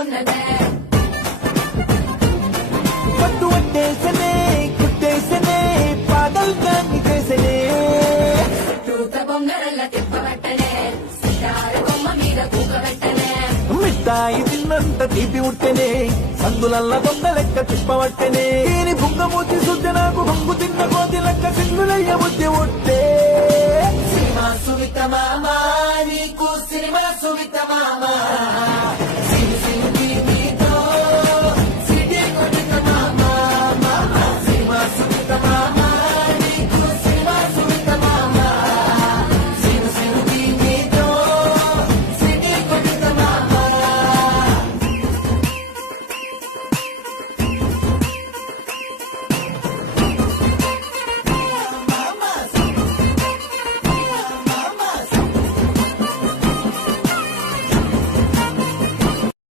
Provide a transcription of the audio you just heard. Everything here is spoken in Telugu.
ఉన్నదే పట్టు పట్టేసనే కుట్టేసనే పాగల్ కాన్ని చేసనే టూత బొంగరల్ల తిప్పబట్టనే సితారు కొమ్మ మీద కూకబెట్టనే మిఠాయి తిన్నంత తీపి ఉట్టెనే సందులల్ల దొంగ లెక్క తిప్పవట్టెనే దీని బుంగమూతి శుద్ధ నాకు బొంగు తిన్న కోతి లెక్క సింగులయ్య బుద్ధి ఉట్టే సినిమా సువిత మామ నీకు సినిమా సువిత మామ